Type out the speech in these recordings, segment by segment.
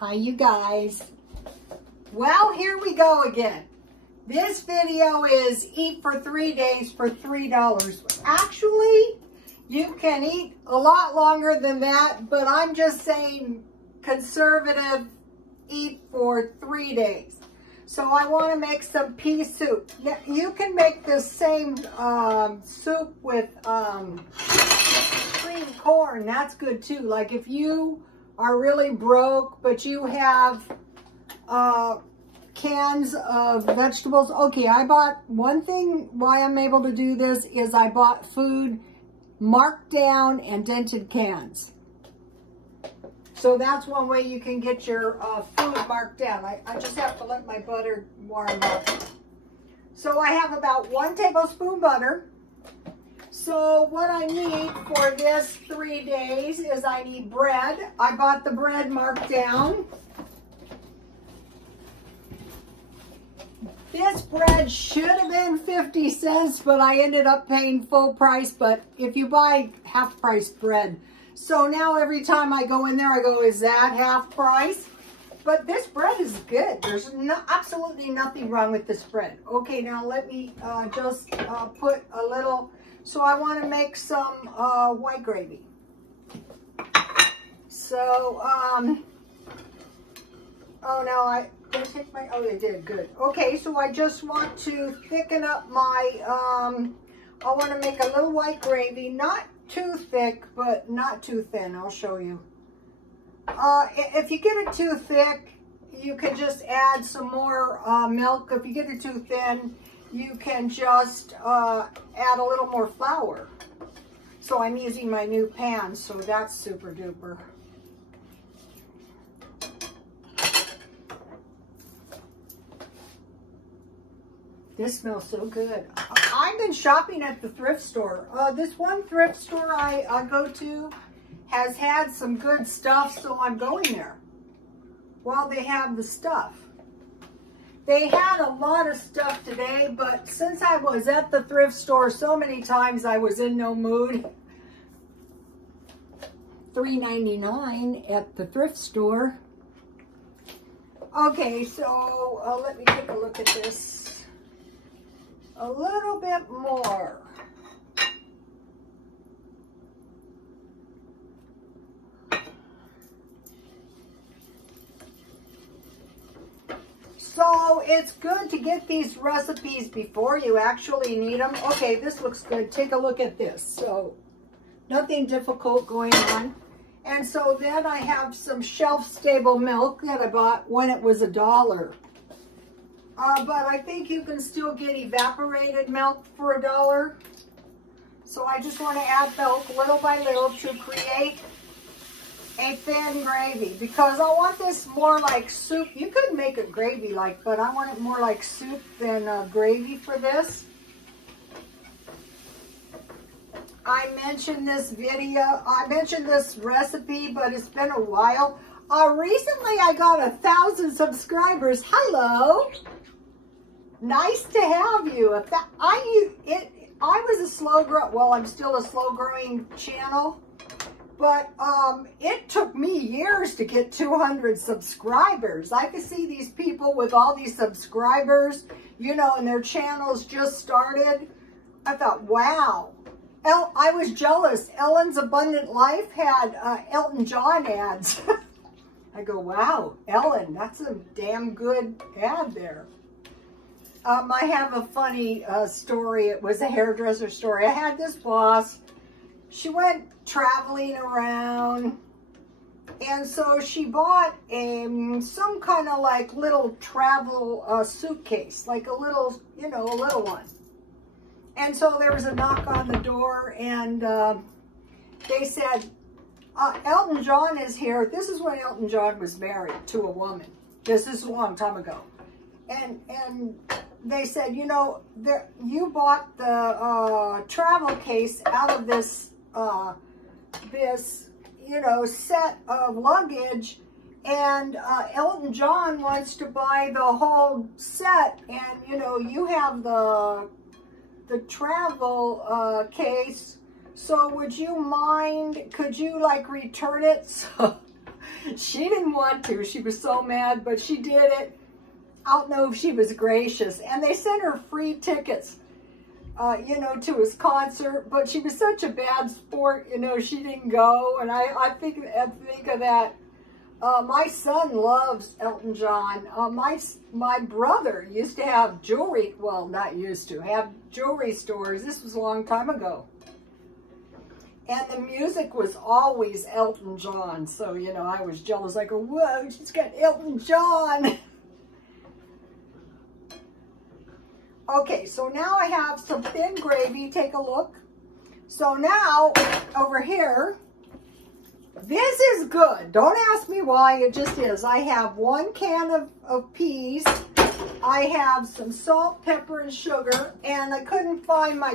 Hi, you guys. Well, here we go again. This video is eat for 3 days for $3. Actually, you can eat a lot longer than that, but I'm just saying conservative eat for 3 days. So I want to make some pea soup. You can make the same soup with cream corn. That's good too. Like if you are really broke, but you have cans of vegetables. Okay, I bought one thing why I'm able to do this is I bought food marked down and dented cans. So that's one way you can get your food marked down. I just have to let my butter warm up. So I have about 1 tablespoon butter. So what I need for this 3 days is I need bread. I bought the bread marked down. This bread should have been 50 cents, but I ended up paying full price. But if you buy half price bread, so now every time I go in there, I go, is that half price? But this bread is good. There's absolutely nothing wrong with this bread. Okay, now let me just put a little. So I want to make some white gravy. So, oh no, did I take my, oh, I did, good. Okay, so I just want to thicken up my, I want to make a little white gravy, not too thick, but not too thin. I'll show you. If you get it too thick, you can just add some more milk. If you get it too thin, you can just add a little more flour. So I'm using my new pan, so that's super duper. This smells so good. I've been shopping at the thrift store. This one thrift store I go to has had some good stuff, so I'm going there while they have the stuff. They had a lot of stuff today, but since I was at the thrift store so many times, I was in no mood. $3.99 at the thrift store. Okay, so let me take a look at this a little bit more. So it's good to get these recipes before you actually need them. Okay, this looks good. Take a look at this. So nothing difficult going on. And so then I have some shelf-stable milk that I bought when it was $1. But I think you can still get evaporated milk for $1. So I just want to add milk little by little to create a thin gravy, because I want this more like soup. You could make it gravy like, but I want it more like soup than gravy for this. I mentioned this recipe, but it's been a while. Recently I got 1,000 subscribers. Hello. Nice to have you. I was a slow grow. Well, I'm still a slow growing channel. But it took me years to get 200 subscribers. I could see these people with all these subscribers, you know, and their channels just started. I thought, wow. I was jealous. Ellen's Abundant Life had Elton John ads. I go, wow, Ellen, that's a damn good ad there. I have a funny story. It was a hairdresser story. I had this boss. She went traveling around, and so she bought some kind of like little travel suitcase, like a little, you know, a little one. And so there was a knock on the door, and they said, Elton John is here. This is when Elton John was married to a woman. This is a long time ago. And they said, you know, you bought the travel case out of this you know, set of luggage, and Elton John wants to buy the whole set, and you know, you have the travel case, so would you mind, could you like return it? So She didn't want to. She was so mad, but she did it. I don't know if she was gracious. And they sent her free tickets, you know, to his concert. But she was such a bad sport, you know, she didn't go. And I think of that. My son loves Elton John. My brother used to have jewelry, well, not used to, have jewelry stores. This was a long time ago. And the music was always Elton John. So, you know, I was jealous. I go, whoa, she's got Elton John. Okay, so now I have some thin gravy. Take a look. So now, over here, this is good. Don't ask me why, it just is. I have 1 can of peas. I have some salt, pepper, and sugar. And I couldn't find my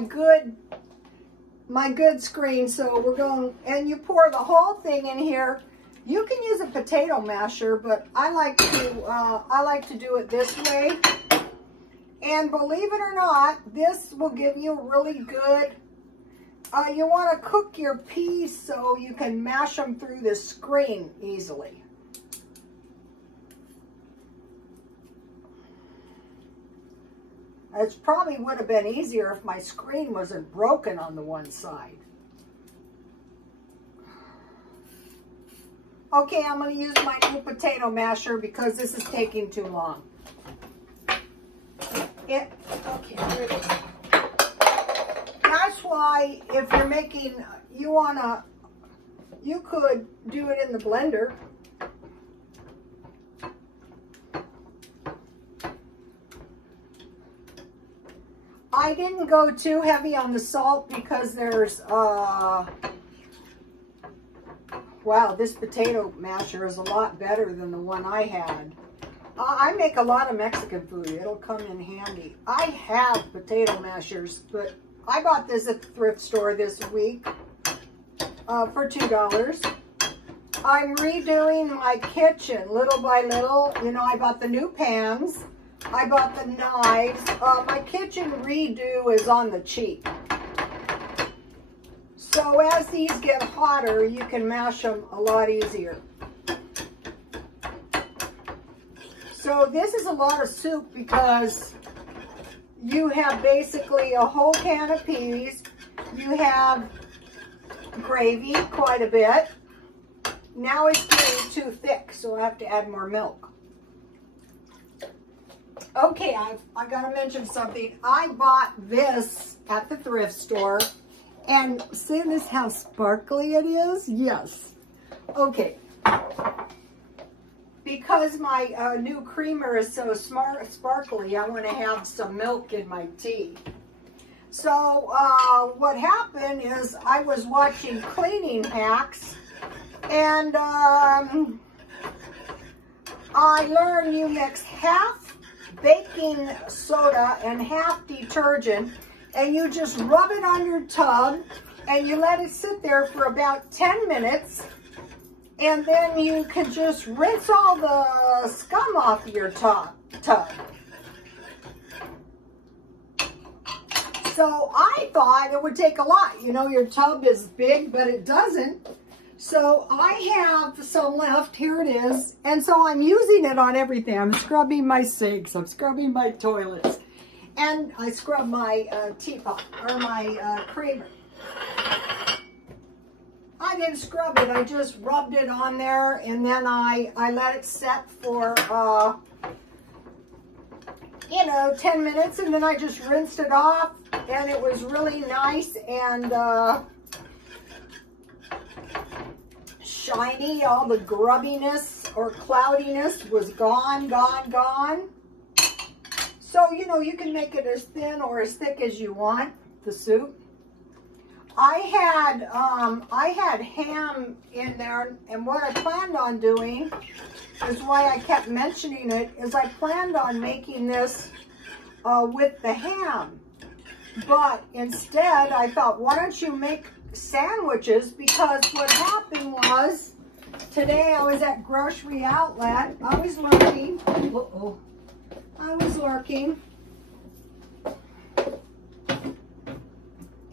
good screen, so we're going, and you pour the whole thing in here. You can use a potato masher, but I like to do it this way. And believe it or not, this will give you really good, you want to cook your peas so you can mash them through the screen easily. It probably would have been easier if my screen wasn't broken on the one side. Okay, I'm going to use my new potato masher because this is taking too long. Okay, here it is. That's why if you're making, you could do it in the blender. I didn't go too heavy on the salt because there's, wow, this potato masher is a lot better than the one I had. I make a lot of Mexican food. It'll come in handy. I have potato mashers, but I bought this at the thrift store this week for $2. I'm redoing my kitchen little by little. You know, I bought the new pans. I bought the knives. My kitchen redo is on the cheap. So as these get hotter, you can mash them a lot easier. So this is a lot of soup because you have basically a whole can of peas. You have gravy, quite a bit. Now it's getting too thick, so I have to add more milk. Okay, I gotta mention something. I bought this at the thrift store, and see this how sparkly it is? Yes. Okay. Because my new creamer is so sparkly, I want to have some milk in my tea. So what happened is I was watching cleaning hacks, and I learned you mix half baking soda and half detergent, and you just rub it on your tub, and you let it sit there for about 10 minutes, and then you can just rinse all the scum off your tub. So I thought it would take a lot. You know, your tub is big, but it doesn't. So I have some left. Here it is. And so I'm using it on everything. I'm scrubbing my sinks. I'm scrubbing my toilets. And I scrub my teapot, or my creamer. I didn't scrub it. I just rubbed it on there, and then I let it set for, you know, 10 minutes, and then I just rinsed it off, and it was really nice and shiny. All the grubbiness or cloudiness was gone. So, you know, you can make it as thin or as thick as you want, the soup. I had ham in there, and what I planned on doing is why I kept mentioning it, is I planned on making this with the ham. But instead, I thought, why don't you make sandwiches? Because what happened was, today I was at Grocery Outlet. I was lurking. I was lurking.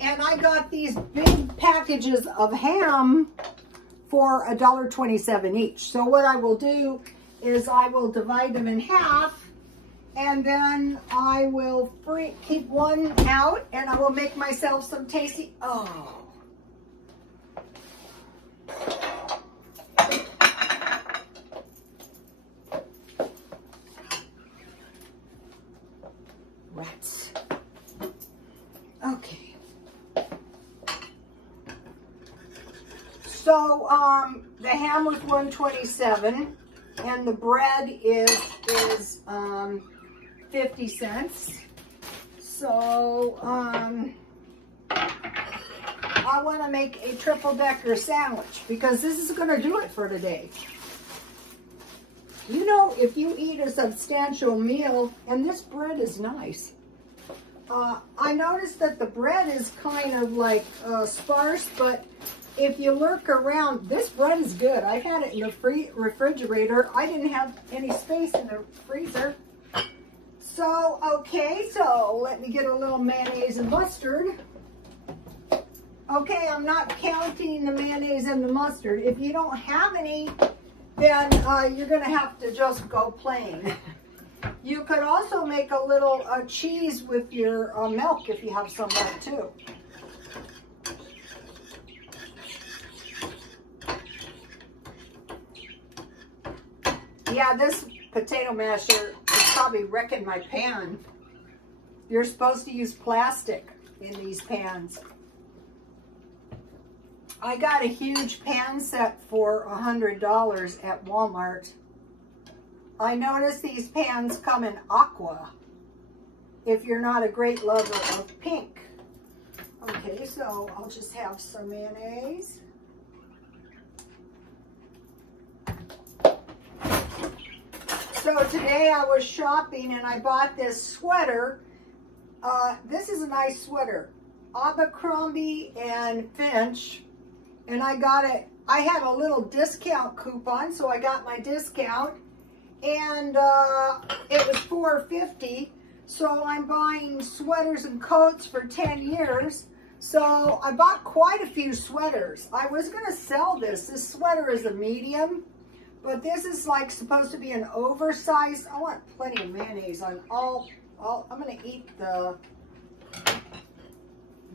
And I got these big packages of ham for $1.27 each. So what I will do is I will divide them in half, and then I will keep one out, and I will make myself some tasty, oh. Rats. Okay. So, the ham was $1.27, and the bread is 50 cents. So, I want to make a triple-decker sandwich because this is going to do it for today. You know, if you eat a substantial meal, and this bread is nice. I noticed that the bread is kind of like sparse, but if you lurk around, this bread is good. I had it in the refrigerator. I didn't have any space in the freezer. So, okay, so let me get a little mayonnaise and mustard. Okay, I'm not counting the mayonnaise and the mustard. If you don't have any, then you're going to have to just go plain. You could also make a little cheese with your milk if you have some left too. Yeah, this potato masher is probably wrecking my pan. You're supposed to use plastic in these pans. I got a huge pan set for $100 at Walmart. I noticed these pans come in aqua if you're not a great lover of pink. Okay, so I'll just have some mayonnaise. So today I was shopping and I bought this sweater. This is a nice sweater. Abercrombie and Finch. And I got it. I had a little discount coupon, so I got my discount. And it was $4.50. So I'm buying sweaters and coats for 10 years. So I bought quite a few sweaters. I was going to sell this. This sweater is a medium. But this is like supposed to be an oversized. I want plenty of mayonnaise on all I'm going to eat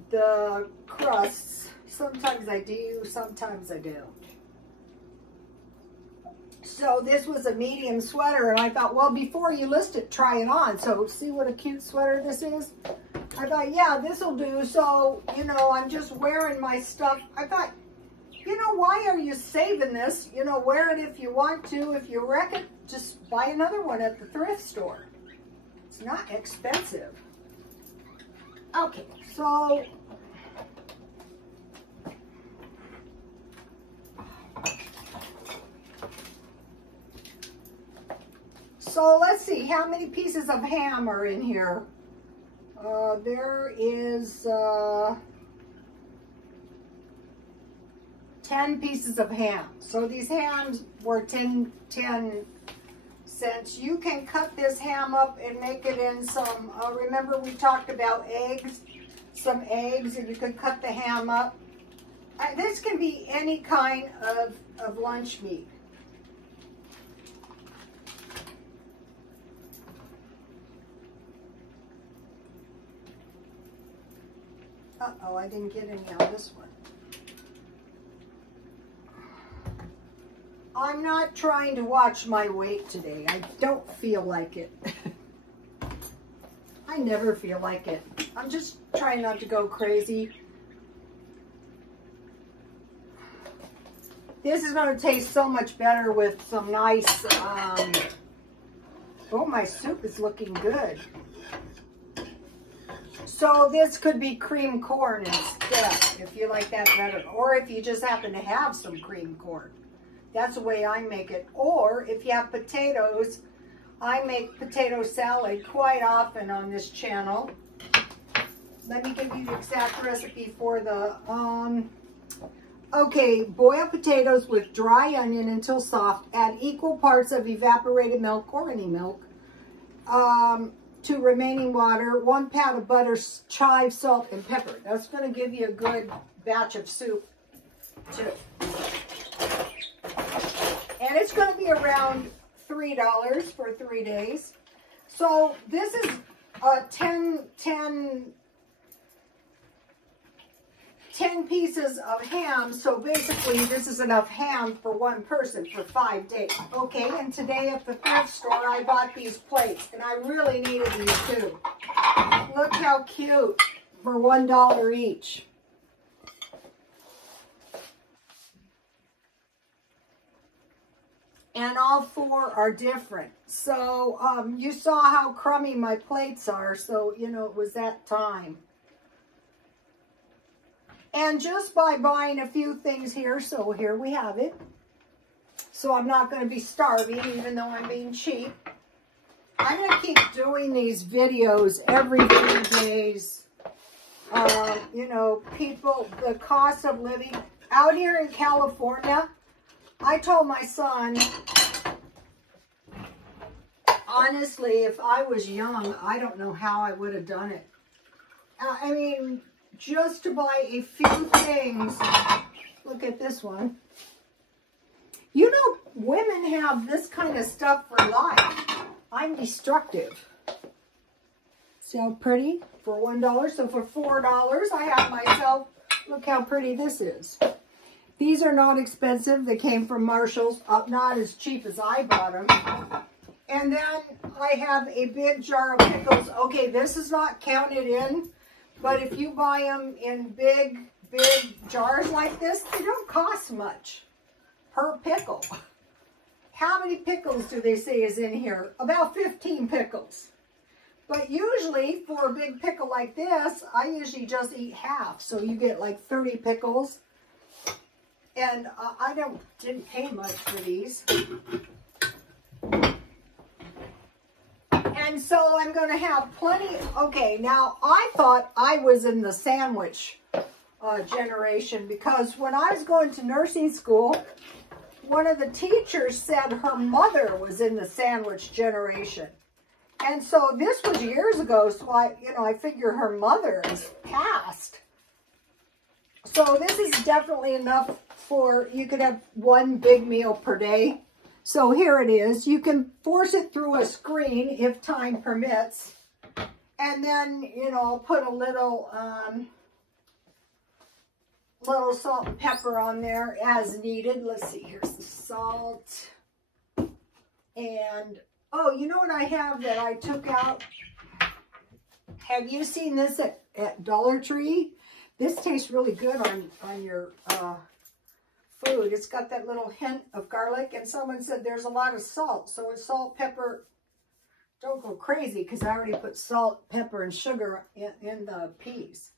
the crusts. Sometimes I do, sometimes I don't. So this was a medium sweater, and I thought, well, before you list it, try it on. So see what a cute sweater this is? I thought, yeah, this will do. So, you know, I'm just wearing my stuff. I thought, you know, why are you saving this? You know, wear it if you want to. If you wreck it, just buy another one at the thrift store. It's not expensive. Okay, so let's see, how many pieces of ham are in here? There is 10 pieces of ham. So these hams were 10 cents. You can cut this ham up and make it in some, remember we talked about eggs? Some eggs, and you can cut the ham up. This can be any kind of lunch meat. Uh-oh, I didn't get any on this one. I'm not trying to watch my weight today. I don't feel like it. I never feel like it. I'm just trying not to go crazy. This is going to taste so much better with some nice, oh, my soup is looking good. So this could be cream corn instead, if you like that better. Or if you just happen to have some cream corn. That's the way I make it. Or if you have potatoes, I make potato salad quite often on this channel. Let me give you the exact recipe for the, okay, boil potatoes with dry onion until soft. Add equal parts of evaporated milk or any milk to remaining water. 1 pound of butter, chive, salt, and pepper. That's going to give you a good batch of soup too. And it's going to be around $3 for 3 days. So this is 10 pieces of ham. So basically this is enough ham for one person for 5 days. Okay, and today at the thrift store I bought these plates, and I really needed these too. Look how cute, for $1 each. And all 4 are different. So you saw how crummy my plates are, so you know it was that time. And just by buying a few things here, so here we have it. So I'm not going to be starving, even though I'm being cheap. I'm going to keep doing these videos every few days. You know, people, the cost of living. Out here in California, I told my son, honestly, if I was young, I don't know how I would have done it. I mean, just to buy a few things. Look at this one. You know, women have this kind of stuff for life. I'm destructive. See how pretty? For $1. So for $4, I have myself, look how pretty this is. These are not expensive. They came from Marshall's, not as cheap as I bought them. And then I have a big jar of pickles. Okay, this is not counted in, but if you buy them in big jars like this, they don't cost much per pickle. How many pickles do they say is in here? About 15 pickles. But usually for a big pickle like this, I usually just eat half. So you get like 30 pickles. And I didn't pay much for these. And so I'm going to have plenty. Okay, now I thought I was in the sandwich generation, because when I was going to nursing school, one of the teachers said her mother was in the sandwich generation. And so this was years ago, so I figure her mother is past. So this is definitely enough for, you could have one big meal per day. So here it is. You can force it through a screen if time permits. And then, I'll put a little salt and pepper on there as needed. Let's see, here's the salt. And, oh, you know what I have that I took out? Have you seen this at Dollar Tree? This tastes really good on your food. It's got that little hint of garlic, and someone said there's a lot of salt. So it's salt, pepper. Don't go crazy, because I already put salt, pepper, and sugar in the peas.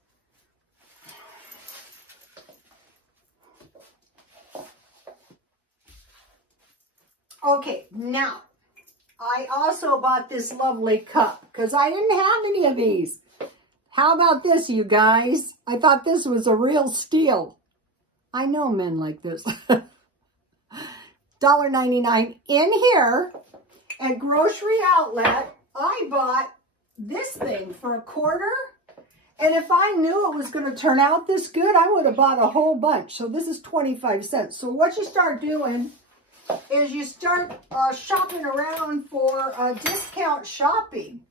Okay, now, I also bought this lovely cup, because I didn't have any of these. How about this, you guys? I thought this was a real steal. I know men like this. $1.99. In here, at Grocery Outlet, I bought this thing for $1. And if I knew it was going to turn out this good, I would have bought a whole bunch. So this is 25 cents. So what you start doing is you start shopping around for discount shopping.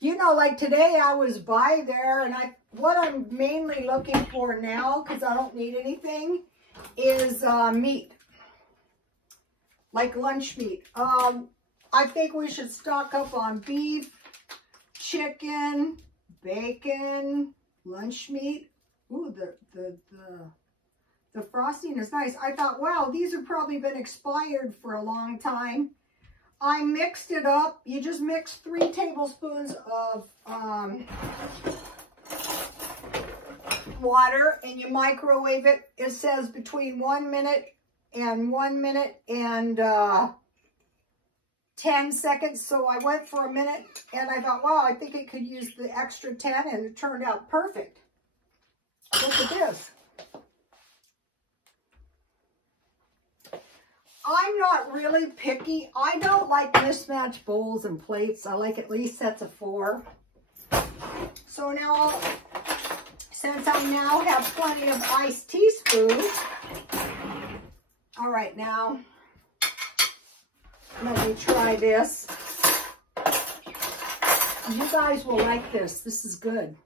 Like today I was by there, and what I'm mainly looking for now, because I don't need anything, is meat. Like lunch meat. I think we should stock up on beef, chicken, bacon, lunch meat. Ooh, the frosting is nice. I thought, wow, these have probably been expired for a long time. I mixed it up. You just mix 3 tablespoons of water, and you microwave it. It says between 1 minute and 10 seconds. So I went for a minute, and I thought, wow, I think it could use the extra 10, and it turned out perfect. Look at this. I'm not really picky. I don't like mismatched bowls and plates. I like at least sets of 4. So now, since I now have plenty of iced teaspoons, all right, now Let me try this. You guys will like this. This is good.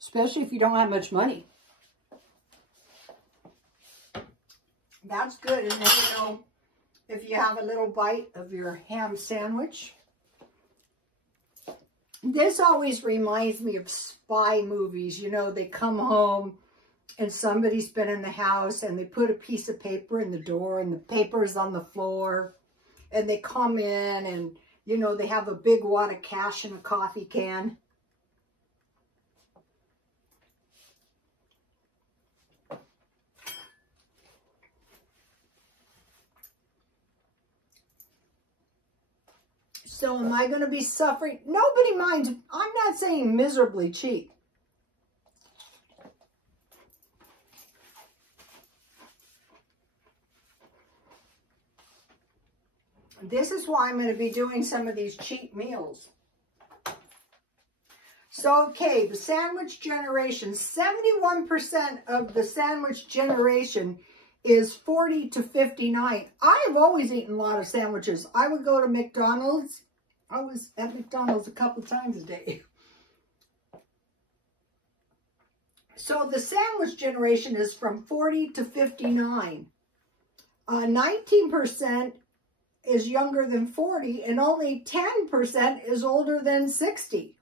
Especially if you don't have much money. That's good. And then, you know, if you have a little bite of your ham sandwich. This always reminds me of spy movies. You know, they come home and somebody's been in the house and they put a piece of paper in the door and the paper's on the floor. And they come in and, you know, they have a big wad of cash in a coffee can. So am I going to be suffering? Nobody minds. I'm not saying miserably cheap. This is why I'm going to be doing some of these cheap meals. So, okay, the sandwich generation. 71% of the sandwich generation is 40 to 59. I've always eaten a lot of sandwiches. I would go to McDonald's. I was at McDonald's a couple times a day. So the sandwich generation is from 40 to 59. 19% is younger than 40 and only 10% is older than 60.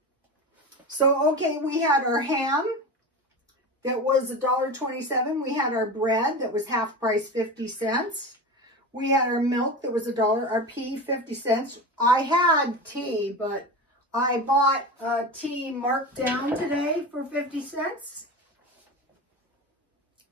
So, okay, we had our ham that was $1.27. We had our bread that was half price, 50 cents. We had our milk that was $1, our pea, 50 cents. I had tea, but I bought tea marked down today for 50 cents.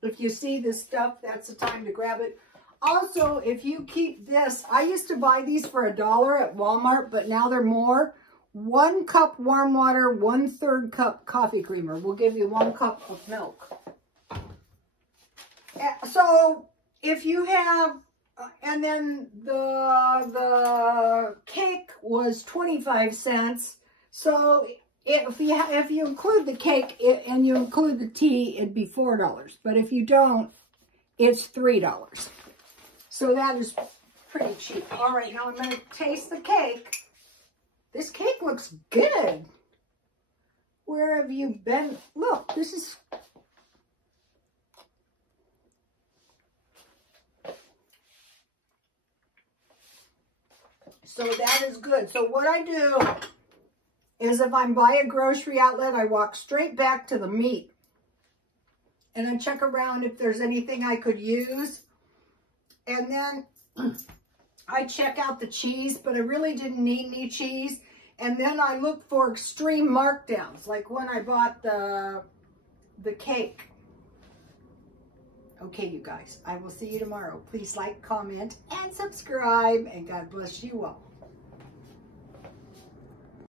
If you see this stuff, that's the time to grab it. Also, if you keep this, I used to buy these for $1 at Walmart, but now they're more. 1 cup warm water, 1/3 cup coffee creamer will give you 1 cup of milk. So if you have, and then the cake was 25 cents. So if you include the cake and you include the tea, it'd be $4. But if you don't, it's $3. So that is pretty cheap. All right, now I'm going to taste the cake. This cake looks good. Where have you been? Look, this is... So that is good. So what I do is if I'm by a grocery outlet, I walk straight back to the meat. And I check around if there's anything I could use. And then I check out the cheese, but I really didn't need any cheese. And then I look for extreme markdowns, like when I bought the cake. Okay, you guys, I will see you tomorrow. Please like, comment, and subscribe, and God bless you all.